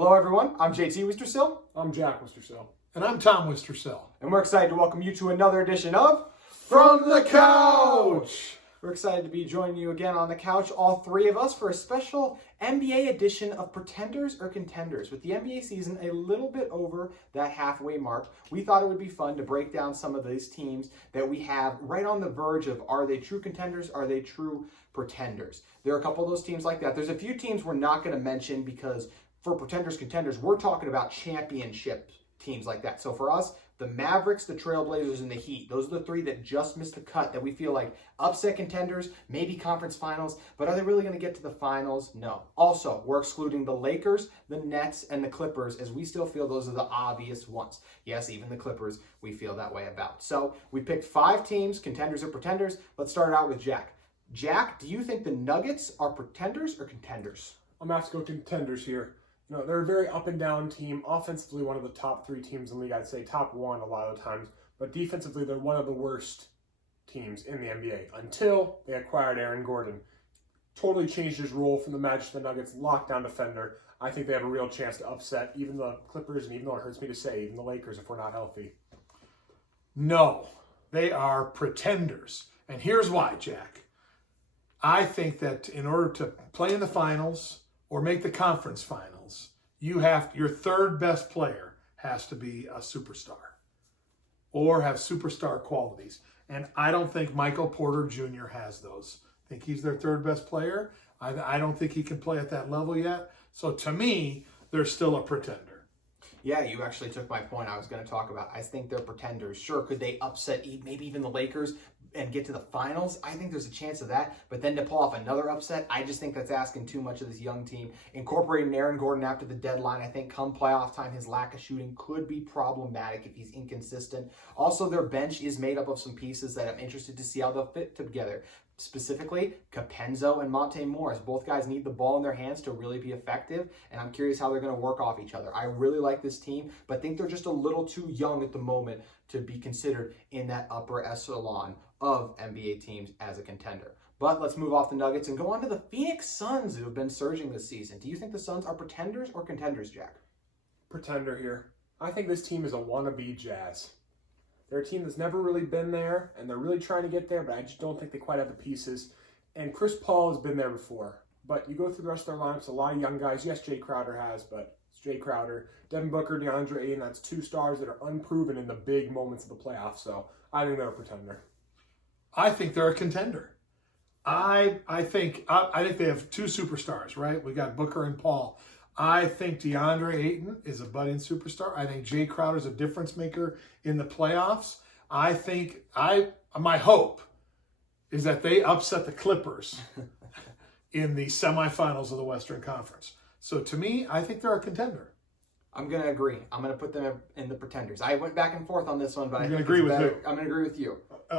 Hello, everyone. I'm JT Wistersill. I'm Jack Wistersill. And I'm Tom Wistersill. And we're excited to welcome you to another edition of From the Couch! We're excited to be joining you again on the couch, all three of us, for a special NBA edition of Pretenders or Contenders. With the NBA season a little bit over that halfway mark, we thought it would be fun to break down some of these teams that we have right on the verge of, are they true contenders, are they true pretenders? There are a couple of those teams like that. There's a few teams we're not going to mention because for Pretenders, Contenders, we're talking about championship teams like that. So for us, the Mavericks, the Trailblazers, and the Heat, those are the three that just missed the cut that we feel like upset contenders, maybe conference finals, but are they really going to get to the finals? No. Also, we're excluding the Lakers, the Nets, and the Clippers, as we still feel those are the obvious ones. Yes, even the Clippers we feel that way about. So we picked 5 teams, contenders or pretenders. Let's start out with Jack. Jack, do you think the Nuggets are pretenders or contenders? I'm going to have to go contenders here. No, they're a very up and down team. Offensively, one of the top 3 teams in the league. I'd say top 1 a lot of the times. But defensively, they're one of the worst teams in the NBA until they acquired Aaron Gordon. Totally changed his role from the Magic to the Nuggets, lockdown defender. I think they have a real chance to upset even the Clippers, and even though it hurts me to say, even the Lakers if we're not healthy. No, they are pretenders. And here's why, Jack. I think that in order to play in the finals or make the conference finals, your third best player has to be a superstar or have superstar qualities. And I don't think Michael Porter Jr. has those. I think he's their third best player. I don't think he can play at that level yet. So to me, they're still a pretender. Yeah, you actually took my point I was going to talk about. I think they're pretenders. Sure, could they upset maybe even the Lakers and get to the finals? I think there's a chance of that. But then to pull off another upset, I just think that's asking too much of this young team. Incorporating Aaron Gordon after the deadline, I think come playoff time, his lack of shooting could be problematic if he's inconsistent. Also, their bench is made up of some pieces that I'm interested to see how they'll fit together. Specifically, Capenzo and Monte Morris. Both guys need the ball in their hands to really be effective, and I'm curious how they're going to work off each other. I really like this team, but think they're just a little too young at the moment to be considered in that upper echelon of NBA teams as a contender. But let's move off the Nuggets and go on to the Phoenix Suns, who have been surging this season. Do you think the Suns are pretenders or contenders, Jack? Pretender here. I think this team is a wannabe Jazz. They're a team that's never really been there, and they're really trying to get there, but I just don't think they quite have the pieces. And Chris Paul has been there before. But you go through the rest of their lineups, a lot of young guys. Yes, Jay Crowder has, but it's Jay Crowder. Devin Booker, DeAndre Ayton, that's 2 stars that are unproven in the big moments of the playoffs. So I think they're a pretender. I think they're a contender. I think they have 2 superstars, right? We got Booker and Paul. I think DeAndre Ayton is a budding superstar. I think Jay Crowder is a difference maker in the playoffs. I think my hope is that they upset the Clippers in the semifinals of the Western Conference. So to me, I think they're a contender. I'm going to agree. I'm going to put them in the pretenders. I went back and forth on this one, but I'm going to agree with who? I'm going to agree with you.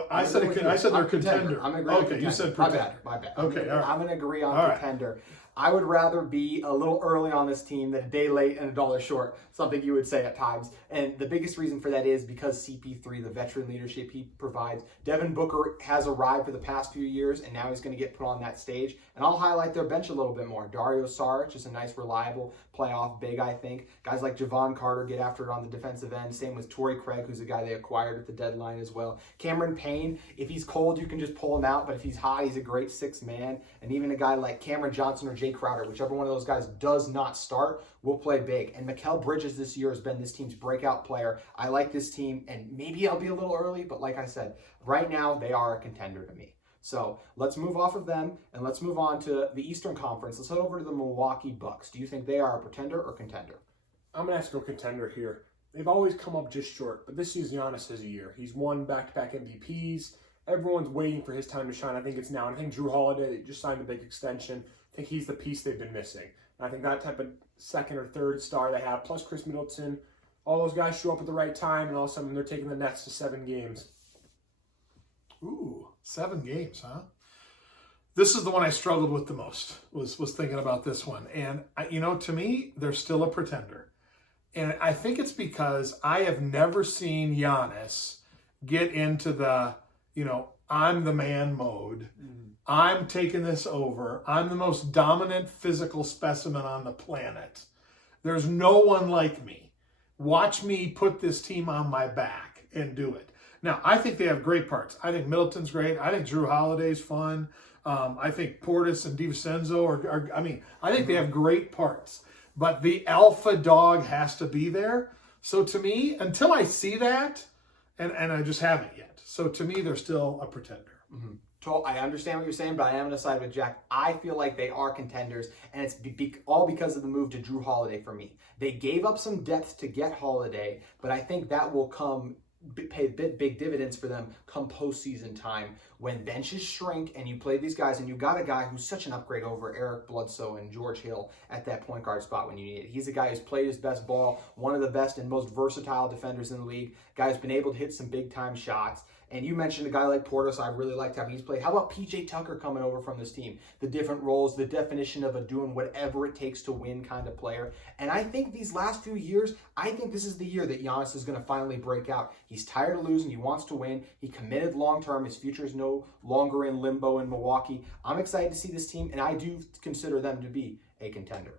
I said they're a contender. I'm going to agree with contender. You said pretender. My bad. Okay, all right. I'm going to agree on all pretender. Right. I would rather be a little early on this team than a day late and $1 short, something you would say at times. And the biggest reason for that is because CP3, the veteran leadership he provides. Devin Booker has arrived for the past few years, and now he's going to get put on that stage. And I'll highlight their bench a little bit more. Dario Saric, just a nice, reliable playoff big, I think. Guys like Javon Carter get after it on the defensive end. Same with Torrey Craig, who's a guy they acquired at the deadline as well. Cameron Payne, if he's cold, you can just pull him out. But if he's hot, he's a great 6th man. And even a guy like Cameron Johnson or Jay Crowder, whichever one of those guys does not start, will play big. And Mikal Bridges this year has been this team's breakout player. I like this team, and maybe I'll be a little early, but like I said, right now they are a contender to me. So let's move off of them, and let's move on to the Eastern Conference. Let's head over to the Milwaukee Bucks. Do you think they are a pretender or contender? I'm going to have to go contender here. They've always come up just short, but this season Giannis has a year. He's won back-to-back MVPs. Everyone's waiting for his time to shine. I think it's now. And I think Drew Holiday, they just signed a big extension. I think he's the piece they've been missing. And I think that type of second or third star they have, plus Chris Middleton, all those guys show up at the right time, and all of a sudden they're taking the Nets to 7 games. Ooh, 7 games, huh? This is the one I struggled with the most, was thinking about this one. And, to me, they're still a pretender. And I think it's because I have never seen Giannis get into the, I'm the man mode. I'm taking this over. I'm the most dominant physical specimen on the planet. There's no one like me. Watch me put this team on my back and do it. Now, I think they have great parts. I think Middleton's great. I think Drew Holiday's fun. I think Portis and DiVincenzo are I think they have great parts. But the alpha dog has to be there. So to me, until I see that, and I just haven't yet. So to me, they're still a pretender. Mm-hmm. I understand what you're saying, but I am going to side with Jack. I feel like they are contenders, and it's all because of the move to Drew Holiday for me. They gave up some depth to get Holiday, but I think that will pay big dividends for them come postseason time when benches shrink and you play these guys and you got a guy who's such an upgrade over Eric Bledsoe and George Hill at that point guard spot when you need it. He's a guy who's played his best ball, one of the best and most versatile defenders in the league, guy who's been able to hit some big time shots. And you mentioned a guy like Portis. I really liked how he's played. How about PJ Tucker coming over from this team? The different roles, the definition of a doing whatever it takes to win kind of player. And I think these last few years, I think this is the year that Giannis is going to finally break out. He's tired of losing. He wants to win. He committed long-term. His future is no longer in limbo in Milwaukee. I'm excited to see this team, and I do consider them to be a contender.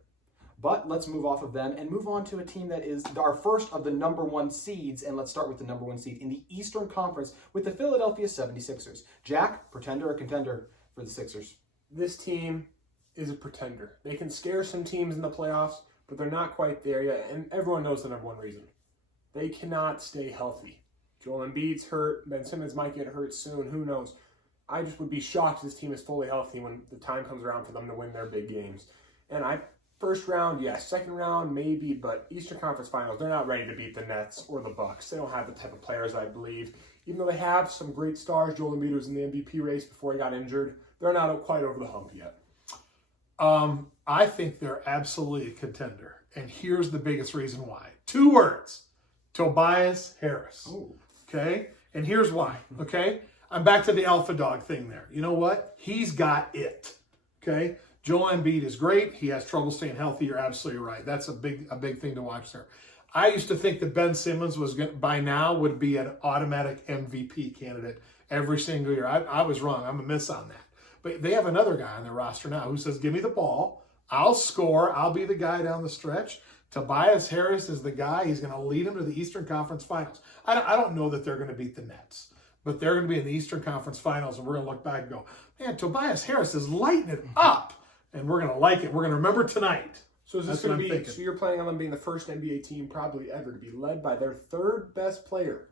But let's move off of them and move on to a team that is our first of the number one seeds. And let's start with the number one seed in the Eastern Conference with the Philadelphia 76ers. Jack, pretender or contender for the Sixers? This team is a pretender. They can scare some teams in the playoffs, but they're not quite there yet. And everyone knows the number one reason. They cannot stay healthy. Joel Embiid's hurt. Ben Simmons might get hurt soon. Who knows? I just would be shocked if this team is fully healthy when the time comes around for them to win their big games. And first round, yes. Second round, maybe. But Eastern Conference Finals, they're not ready to beat the Nets or the Bucks. They don't have the type of players, I believe. Even though they have some great stars, Joel Embiid was in the MVP race before he got injured. They're not quite over the hump yet. I think they're absolutely a contender. And here's the biggest reason why. 2 words. Tobias Harris. Ooh. Okay? And here's why. Okay? I'm back to the alpha dog thing there. You know what? He's got it. Okay? Joel Embiid is great. He has trouble staying healthy. You're absolutely right. That's a big thing to watch there. I used to think that Ben Simmons by now would be an automatic MVP candidate every single year. I was wrong. I'm a miss on that. But they have another guy on their roster now who says, give me the ball. I'll score. I'll be the guy down the stretch. Tobias Harris is the guy. He's going to lead them to the Eastern Conference Finals. I don't know that they're going to beat the Nets, but they're going to be in the Eastern Conference Finals, and we're going to look back and go, man, Tobias Harris is lighting it up, and we're going to like it. We're going to remember tonight. So is this going to be? So you're planning on them being the first NBA team probably ever to be led by their third best player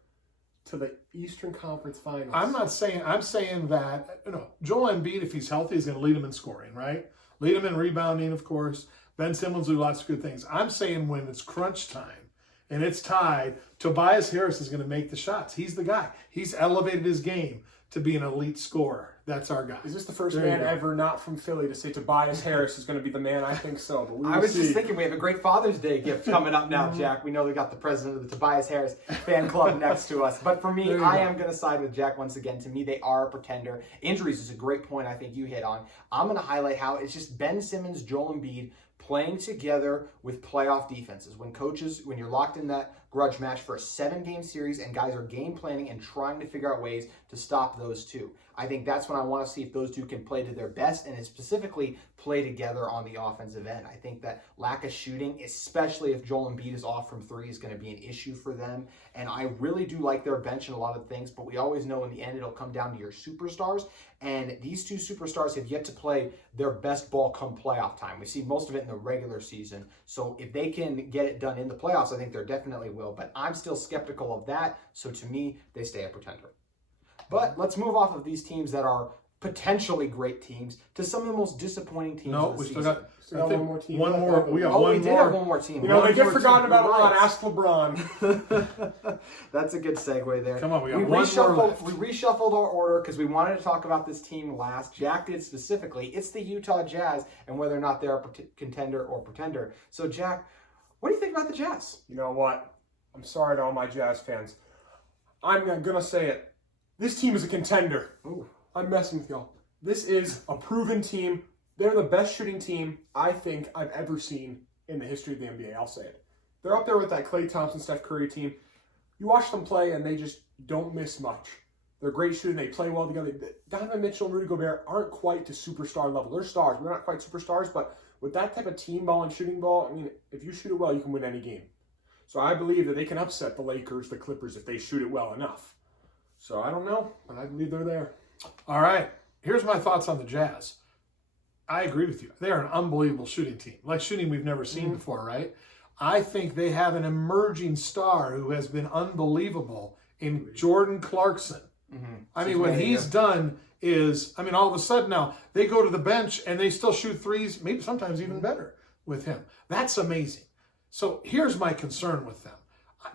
to the Eastern Conference Finals? I'm saying that Joel Embiid, if he's healthy, is going to lead them in scoring, right? Lead them in rebounding, of course. Ben Simmons will do lots of good things. I'm saying when it's crunch time and it's tied, Tobias Harris is going to make the shots. He's the guy. He's elevated his game to be an elite scorer. That's our guy. Is this the first man ever not from Philly to say Tobias Harris is going to be the man? I think so. But I was just thinking we have a great Father's Day gift coming up now, Jack. We know we got the president of the Tobias Harris fan club next to us. But for me, I am going to side with Jack once again. To me, they are a pretender. Injuries is a great point I think you hit on. I'm going to highlight how it's just Ben Simmons, Joel Embiid playing together with playoff defenses. When you're locked in that grudge match for a 7-game series and guys are game planning and trying to figure out ways to stop those two. I think that's when I want to see if those two can play to their best and specifically play together on the offensive end. I think that lack of shooting, especially if Joel Embiid is off from 3, is going to be an issue for them. And I really do like their bench and a lot of things, but we always know in the end it'll come down to your superstars. And these 2 superstars have yet to play their best ball come playoff time. We see most of it in the regular season. So if they can get it done in the playoffs, I think they definitely will. But I'm still skeptical of that. So to me, they stay a pretender. But let's move off of these teams that are potentially great teams to some of the most disappointing teams of the season. Still got one more team. One more. We have we did have one more team. They get forgotten about LeBron. Ask LeBron. That's a good segue there. Come on, we got one more left. We reshuffled our order because we wanted to talk about this team last. Jack did specifically. It's the Utah Jazz and whether or not they're a contender or pretender. So, Jack, what do you think about the Jazz? You know what? I'm sorry to all my Jazz fans. I'm going to say it. This team is a contender. Ooh. I'm messing with y'all. This is a proven team. They're the best shooting team I think I've ever seen in the history of the NBA. I'll say it. They're up there with that Klay Thompson, Steph Curry team. You watch them play, and they just don't miss much. They're great shooting. They play well together. Donovan Mitchell and Rudy Gobert aren't quite to superstar level. They're stars. We're not quite superstars, but with that type of team ball and shooting ball, I mean, if you shoot it well, you can win any game. So I believe that they can upset the Lakers, the Clippers, if they shoot it well enough. So I don't know, but I believe they're there. All right. Here's my thoughts on the Jazz. I agree with you. They're an unbelievable shooting team, like shooting we've never seen before, right? I think they have an emerging star who has been unbelievable in Jordan Clarkson. I mean, what he's done is, I mean, all of a sudden now they go to the bench and they still shoot threes, maybe sometimes even better with him. That's amazing. So here's my concern with them.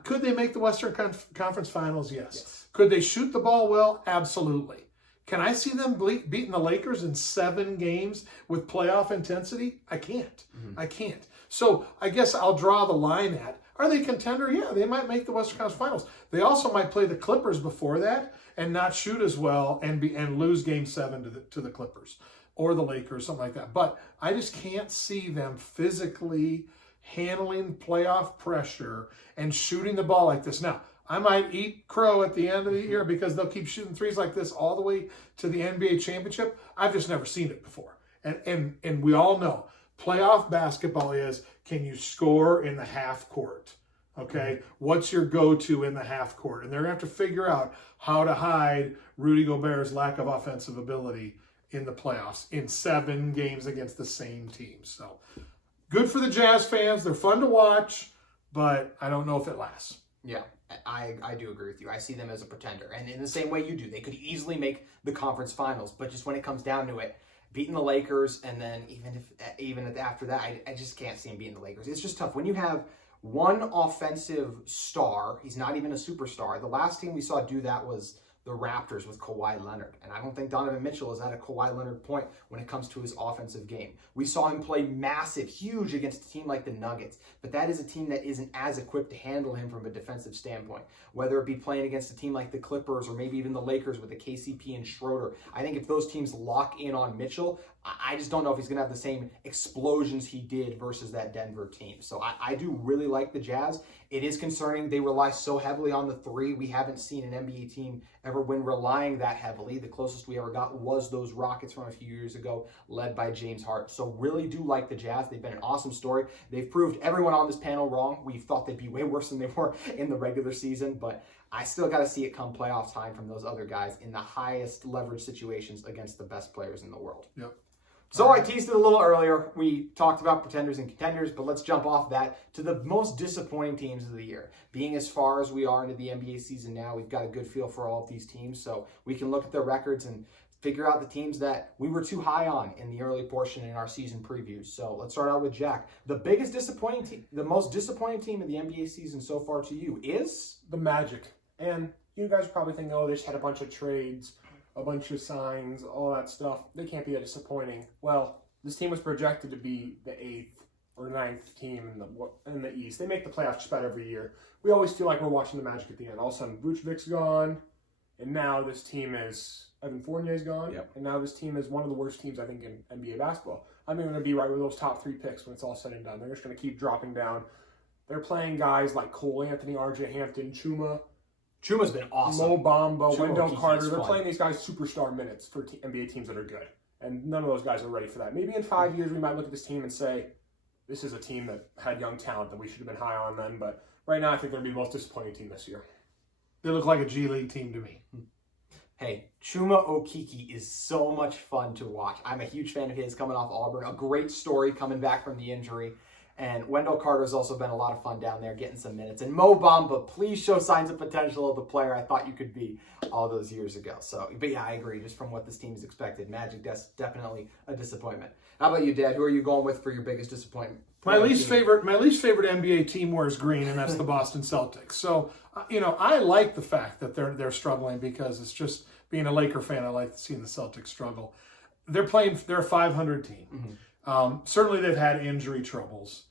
Could they make the Western Conference Finals? Yes. Could they shoot the ball well? Absolutely. Can I see them beating the Lakers in 7 games with playoff intensity? I can't. I can't. So I guess I'll draw the line at, are they a contender? Yeah, they might make the Western Conference Finals. They also might play the Clippers before that and not shoot as well and lose Game 7 to the Clippers or the Lakers, something like that. But I just can't see them physically handling playoff pressure and shooting the ball like this. Now, I might eat crow at the end of the year because they'll keep shooting threes like this all the way to the NBA championship. I've just never seen it before. And we all know playoff basketball is, can you score in the half court? Okay, what's your go-to in the half court? And they're going to have to figure out how to hide Rudy Gobert's lack of offensive ability in the playoffs in 7 games against the same team. So good for the Jazz fans. They're fun to watch, but I don't know if it lasts. Yeah, I do agree with you. I see them as a pretender. And in the same way you do, they could easily make the conference finals. But just when it comes down to it, beating the Lakers, and then even after that, I just can't see them beating the Lakers. It's just tough. When you have one offensive star, he's not even a superstar. The last team we saw do that was the Raptors with Kawhi Leonard. And I don't think Donovan Mitchell is at a Kawhi Leonard point when it comes to his offensive game. We saw him play massive, huge against a team like the Nuggets, but that is a team that isn't as equipped to handle him from a defensive standpoint. Whether it be playing against a team like the Clippers or maybe even the Lakers with the KCP and Schroeder. I think if those teams lock in on Mitchell, I just don't know if he's going to have the same explosions he did versus that Denver team. So I do really like the Jazz. It is concerning they rely so heavily on the three. We haven't seen an NBA team ever win relying that heavily. The closest we ever got was those Rockets from a few years ago, led by James Hart. So really do like the Jazz. They've been an awesome story. They've proved everyone on this panel wrong. We thought they'd be way worse than they were in the regular season, but I still got to see it come playoff time from those other guys in the highest leverage situations against the best players in the world. Yep. So I teased it a little earlier. We talked about pretenders and contenders, but let's jump off that to the most disappointing teams of the year. Being as far as we are into the NBA season now, we've got a good feel for all of these teams, so we can look at their records and figure out the teams that we were too high on in the early portion in our season previews. So let's start out with Jack. The most disappointing team of the NBA season so far to you is? The Magic. And you guys probably think, oh, they just had a bunch of trades, a bunch of signs, all that stuff. They can't be that disappointing. Well, this team was projected to be the 8th or 9th team in the East. They make the playoffs just about every year. We always feel like we're watching the Magic at the end. All of a sudden, Vucevic's gone, and now this team is Evan Fournier's gone, and now this team is one of the worst teams, I think, in NBA basketball. I think they're going to be right with those top 3 picks when it's all said and done. They're just going to keep dropping down. They're playing guys like Cole Anthony, RJ Hampton, Chuma. Chuma's been awesome. Mo Bamba, Wendell Carter. They're playing these guys superstar minutes for NBA teams that are good. And none of those guys are ready for that. Maybe in 5 years we might look at this team and say, this is a team that had young talent that we should have been high on then. But right now I think they're going to be the most disappointing team this year. They look like a G League team to me. Hey, Chuma Okeke is so much fun to watch. I'm a huge fan of his coming off Auburn. A great story coming back from the injury. And Wendell Carter's also been a lot of fun down there getting some minutes. And Mo Bamba, please show signs of potential of the player I thought you could be all those years ago. So, but yeah, I agree. Just from what this team's expected, Magic, that's definitely a disappointment. How about you, Dad? Who are you going with for your biggest disappointment? My least favorite NBA team wears green, and that's the Boston Celtics. So, I like the fact that they're struggling because it's just being a Laker fan. I like seeing the Celtics struggle. They're a 500 team. Certainly they've had injury troubles.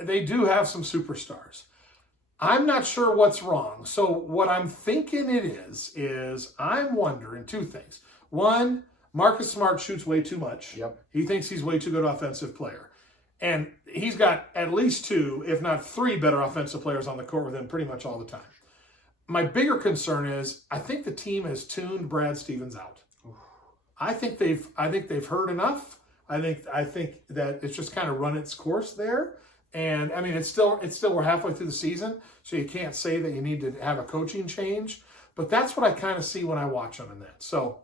They do have some superstars. I'm not sure what's wrong. So what I'm thinking it is I'm wondering 2 things. One, Marcus Smart shoots way too much. Yep. He thinks he's way too good offensive player. And he's got at least 2, if not 3 better offensive players on the court with him pretty much all the time. My bigger concern is I think the team has tuned Brad Stevens out. I think they've heard enough. I think that it's just kind of run its course there. And I mean, it's still we're halfway through the season, so you can't say that you need to have a coaching change. But that's what I kind of see when I watch them in that. So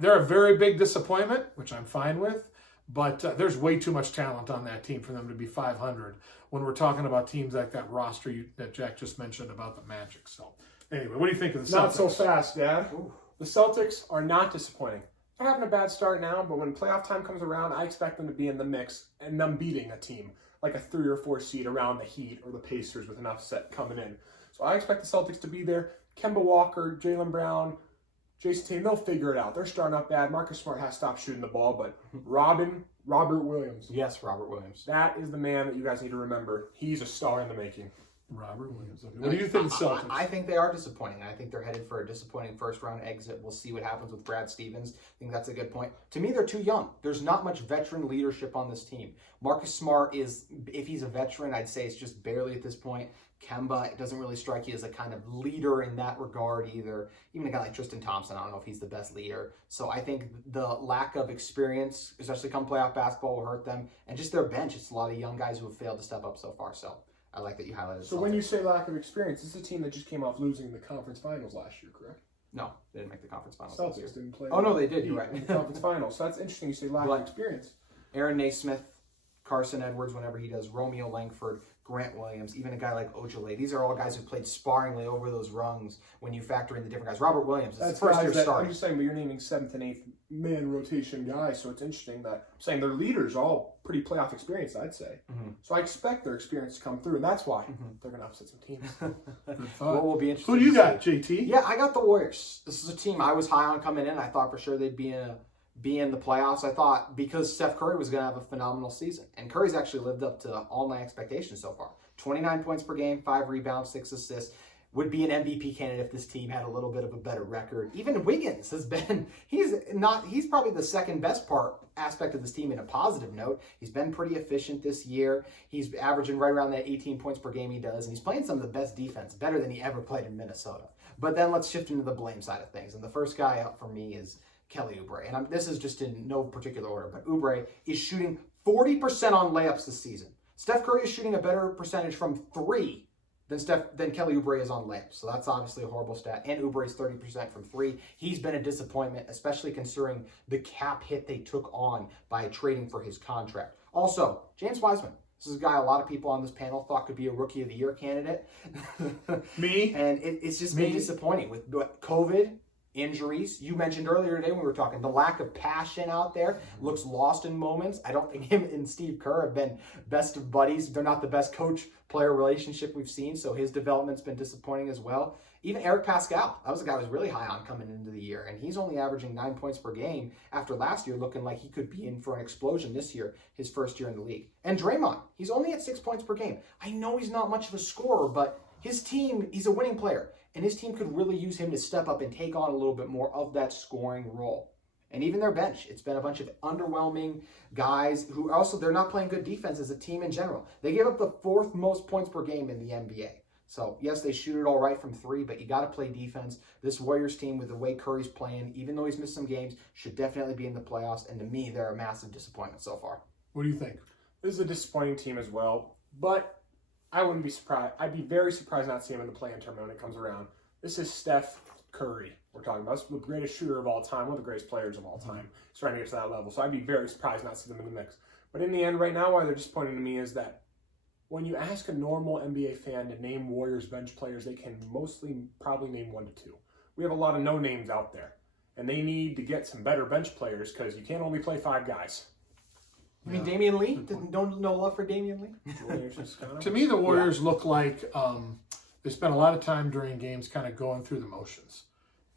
they're a very big disappointment, which I'm fine with. But there's way too much talent on that team for them to be 500 when we're talking about teams like that roster that Jack just mentioned about the Magic. So anyway, what do you think of the Celtics? Not so fast, Dad. Ooh. The Celtics are not disappointing. They're having a bad start now, but when playoff time comes around, I expect them to be in the mix and them beating a team like a 3 or 4 seed around the Heat or the Pacers with an upset coming in. So I expect the Celtics to be there. Kemba Walker, Jaylen Brown, Jason Tatum, they'll figure it out. They're starting up bad. Marcus Smart has stopped shooting the ball, but Robert Williams. Yes, Robert Williams. That is the man that you guys need to remember. He's a star in the making. Robert Williams. Okay. What do you think of the Celtics? I think they are disappointing. I think they're headed for a disappointing first-round exit. We'll see what happens with Brad Stevens. I think that's a good point. To me, they're too young. There's not much veteran leadership on this team. Marcus Smart is, if he's a veteran, I'd say it's just barely at this point. Kemba, it doesn't really strike you as a kind of leader in that regard either. Even a guy like Tristan Thompson, I don't know if he's the best leader. So I think the lack of experience, especially come playoff basketball, will hurt them. And just their bench, it's a lot of young guys who have failed to step up so far. So I like that you highlighted. So when you say lack of experience, this is a team that just came off losing the conference finals last year, correct? No, they didn't make the conference finals. Celtics didn't play. Oh no, they did. You're right. In the conference finals. So that's interesting. You say lack of experience. Aaron Naismith, Carson Edwards, whenever he does, Romeo Langford, Grant Williams, even a guy like Ojale. These are all guys who played sparingly over those rungs when you factor in the different guys. Robert Williams, that's first year starting. I'm just saying, but you're naming 7th and 8th man rotation guys, so it's interesting that I'm saying their leaders are all pretty playoff experienced, I'd say. Mm-hmm. So I expect their experience to come through, and that's why they're going to upset some teams. Well, we'll be interested. Who do you got, JT? Yeah, I got the Warriors. This is a team I was high on coming in. I thought for sure they'd be in the playoffs. I thought because Steph Curry was going to have a phenomenal season. And Curry's actually lived up to all my expectations so far. 29 points per game, 5 rebounds, 6 assists. Would be an MVP candidate if this team had a little bit of a better record. Even Wiggins has been, he's probably the second best aspect of this team in a positive note. He's been pretty efficient this year. He's averaging right around that 18 points per game he does. And he's playing some of the best defense, better than he ever played in Minnesota. But then let's shift into the blame side of things. And the first guy up for me is Kelly Oubre. And this is just in no particular order, but Oubre is shooting 40% on layups this season. Steph Curry is shooting a better percentage from 3 than Kelly Oubre is on layups. So that's obviously a horrible stat. And Oubre is 30% from 3. He's been a disappointment, especially considering the cap hit they took on by trading for his contract. Also, James Wiseman. This is a guy a lot of people on this panel thought could be a Rookie of the Year candidate. Me? And it's just been disappointing with COVID, injuries. You mentioned earlier today when we were talking, the lack of passion out there looks lost in moments. I don't think him and Steve Kerr have been best of buddies. They're not the best coach-player relationship we've seen, so his development's been disappointing as well. Even Eric Pascal, that was a guy I was really high on coming into the year, and he's only averaging 9 points per game after last year looking like he could be in for an explosion this year, his first year in the league. And Draymond, he's only at 6 points per game. I know he's not much of a scorer, but his team, he's a winning player. And his team could really use him to step up and take on a little bit more of that scoring role. And even their bench, it's been a bunch of underwhelming guys who also, they're not playing good defense as a team in general. They gave up the 4th most points per game in the NBA. So, yes, they shoot it all right from 3, but you got to play defense. This Warriors team, with the way Curry's playing, even though he's missed some games, should definitely be in the playoffs. And to me, they're a massive disappointment so far. What do you think? This is a disappointing team as well, but I wouldn't be surprised. I'd be very surprised not to see him in the play-in tournament when it comes around. This is Steph Curry we're talking about. This is the greatest shooter of all time, one of the greatest players of all time. He's trying to get to that level. So I'd be very surprised not to see them in the mix. But in the end, right now, why they're disappointing to me is that when you ask a normal NBA fan to name Warriors bench players, they can mostly probably name 1 to 2. We have a lot of no names out there. And they need to get some better bench players because you can't only play 5 guys. You mean Damian Lee? No love for Damian Lee? To me, the Warriors look like they spend a lot of time during games kind of going through the motions.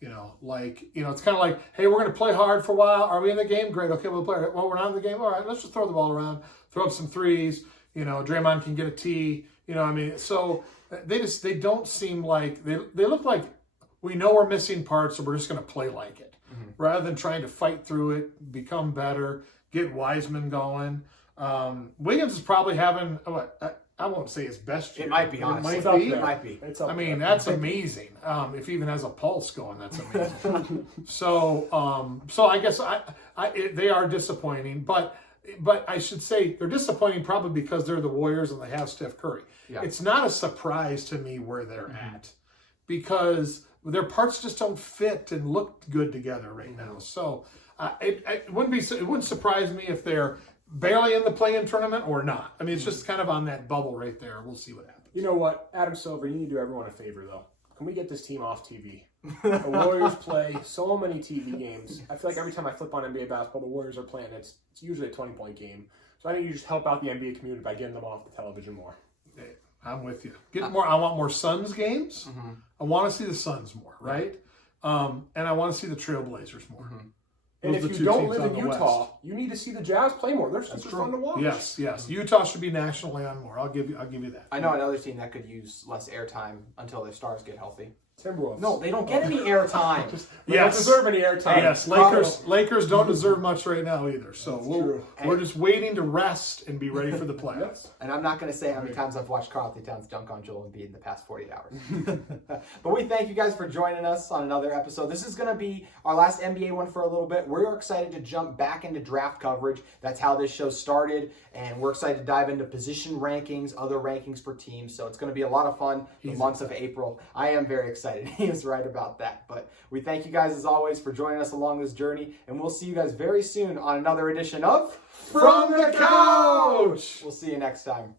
It's kind of like, hey, we're going to play hard for a while. Are we in the game? Great. Okay, we'll play. Well, we're not in the game. All right, let's just throw the ball around, throw up some threes. Draymond can get a tee. So they don't seem like, they look like we know we're missing parts, so we're just going to play like it. Mm-hmm. Rather than trying to fight through it, become better, get Wiseman going. Wiggins is probably having, I won't say his best year. It might be, honestly. It might be. It might be. It's up I mean, there. that's amazing. If he even has a pulse going, that's amazing. So I guess they are disappointing, but I should say they're disappointing probably because they're the Warriors and they have Steph Curry. Yeah. It's not a surprise to me where they're at because their parts just don't fit and look good together right now. So it wouldn't surprise me if they're barely in the play-in tournament or not. I mean, it's just kind of on that bubble right there. We'll see what happens. You know what, Adam Silver, you need to do everyone a favor, though. Can we get this team off TV? The Warriors play so many TV games. I feel like every time I flip on NBA basketball, the Warriors are playing. It's usually a 20-point game. So I think you just help out the NBA community by getting them off the television more. I'm with you. Get more. I want more Suns games. I want to see the Suns more, right? And I want to see the Trailblazers more. And Those are if the you two don't teams live on in the Utah, West. you need to see the Jazz play more. They're super fun to watch. Yes. Utah should be nationally on more. I'll give you that. I know another team that could use less airtime until their stars get healthy. Timberwolves. No, they don't get any airtime. They don't deserve any airtime. Yes, Lakers don't deserve much right now either. So we're just waiting to rest and be ready for the playoffs. And I'm not going to say how many times I've watched Karl Anthony Towns dunk on Joel Embiid in the past 48 hours. But we thank you guys for joining us on another episode. This is going to be our last NBA one for a little bit. We're excited to jump back into draft coverage. That's how this show started. And we're excited to dive into position rankings, other rankings for teams. So it's going to be a lot of fun the months of April. I am very excited. He is right about that. But we thank you guys as always for joining us along this journey. And we'll see you guys very soon on another edition of From the Couch! We'll see you next time.